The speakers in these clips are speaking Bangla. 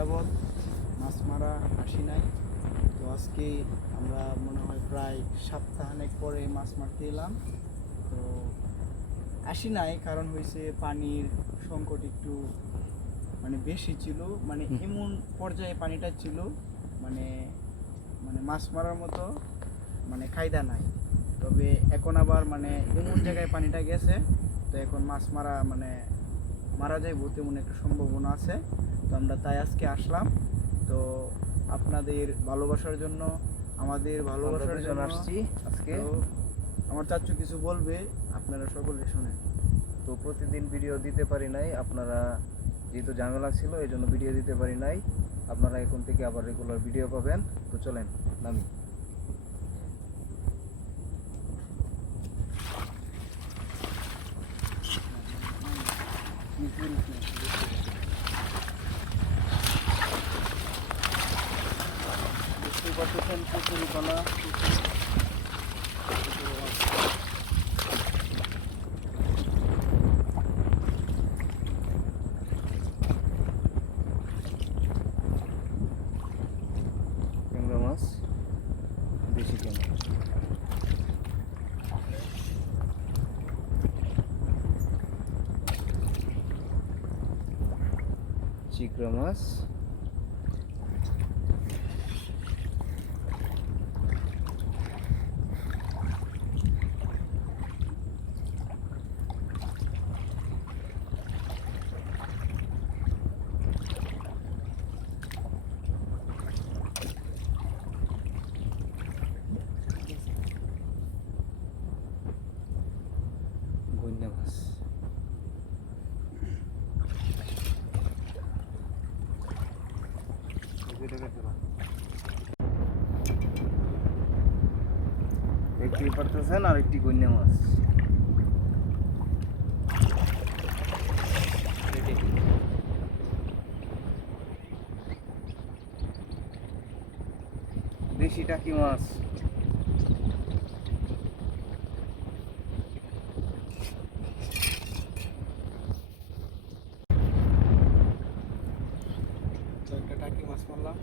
যাবৎ মাছ মারা আসি নাই। তো আজকে আমরা মনে হয় প্রায় সপ্তাহানেক পরে মাছ মারতে এলাম। তো আসি নাই কারণ হয়েছে পানির সংকট একটু মানে বেশি ছিল। মানে এমন পর্যায়ে পানিটা ছিল মানে মানে মাছ মারার মতো মানে কায়দা নাই। তবে এখন আবার মানে এমন জায়গায় পানিটা গেছে তো এখন মাছ মারা মানে মারা যাইব তেমন একটা সম্ভাবনা আছে। তো আমরা তাই আজকে আসলাম। তো আপনাদের ভালোবাসার জন্য আমাদের ভালোবাসার জন্য আসছি আজকে। আমার চাচ্ছু কিছু বলবে আপনারা সকলে শুনেন। তো প্রতিদিন ভিডিও দিতে পারি নাই আপনারা যেহেতু ঝামেলা ছিল এই জন্য ভিডিও দিতে পারি নাই। আপনারা এখন থেকে আবার রেগুলার ভিডিও পাবেন। তো চলেন নামি বুঝতেই পারতেছেন প্রচুর কলা ট্যাংরা মাছ দেশি একটি পারতেছেন আর একটি গইন্যা মাছ। দেশি টাকি মাছ। মাছ মারলাম।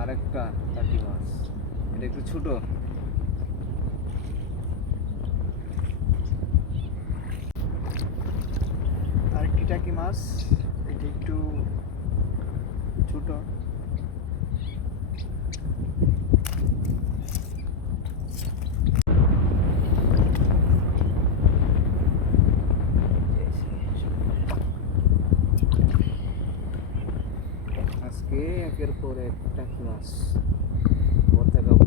আরেকটা টাকি মাছ এটা একটু ছোট। আর একটি টাকি মাছ এটি একটু ছোট। আজকে একের পর এক টাকি মাছ ভর্তা খাব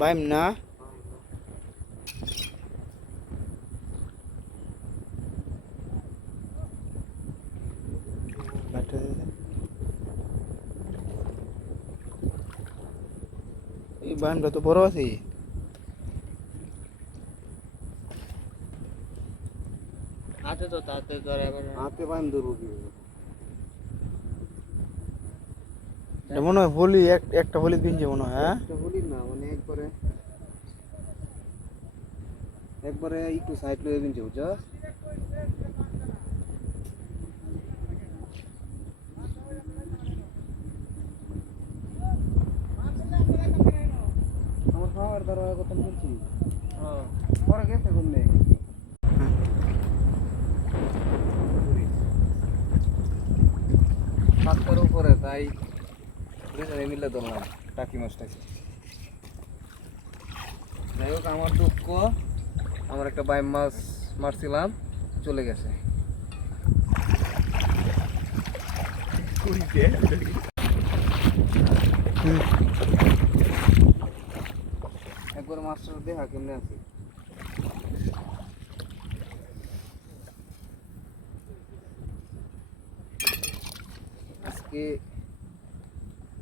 বাইম না এই বাইমটা তো বড় আছে হাতে তো তাতে ধরে আবার হাতে বাইম ধরবো কি এটা মনে হয় হোলি এক একটা হোলি দিনছে মনে হয় হ্যাঁ? বলি না মানে একবারে একবারে একটু সাইড লয়ে দিনছে বুঝছ? আমার দ্বারা কথা বলছি। হ্যাঁ। পরে গেছে ঘুমনে সাতটার উপরে তাই দুজনে মিলে ধরলাম, টাকি মাছটাকে যাই হোক, আমার দুঃখ, আমার একটা বাইম মাছ মারছিলাম, চলে গেছে। একবার মাছটা দেখা কেমনে আছে? আজকে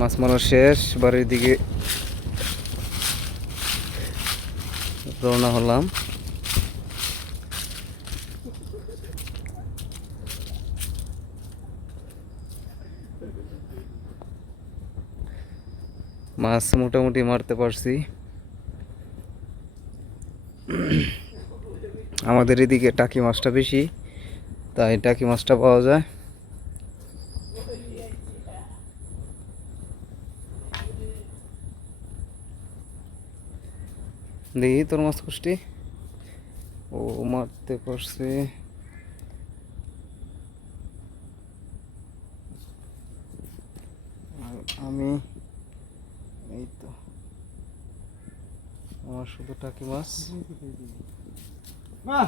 মাছ মারা শেষ, বাড়ির দিকে রওনা হলাম। মাছ মোটামুটি মারতে পারছি। আমাদের এদিকে টাকি মাছটা বেশি, তাই টাকি মাছটা পাওয়া যায়। দেখি তোর মাছ কুষ্টি ও মারতে পারছে। আমি এই তো। আমার শুধু টাকি মাছ। মা!